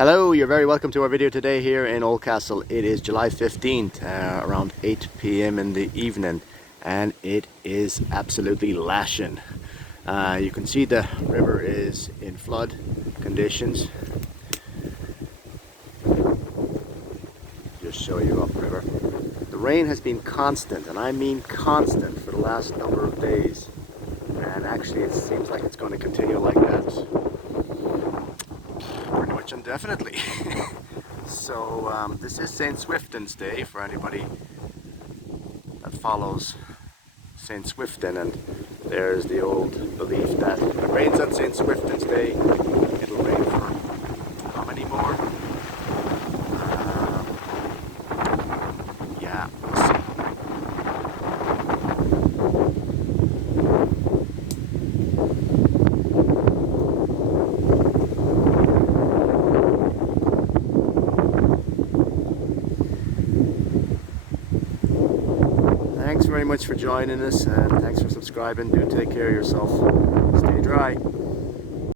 Hello, you're very welcome to our video today here in Oldcastle. It is July 15th, around 8 p.m. in the evening, and it is absolutely lashing. You can see the river is in flood conditions. Just show you upriver. The rain has been constant, and I mean constant, for the last number of days, and actually it seems like it's going to continue like that pretty much indefinitely. So this is St Swithins Day for anybody that follows St Swithin, and there's the old belief that if it rains on St Swithins Day, it'll rain for how many more? Yeah, we'll see. Thanks very much for joining us, and thanks for subscribing. Do take care of yourself. Stay dry.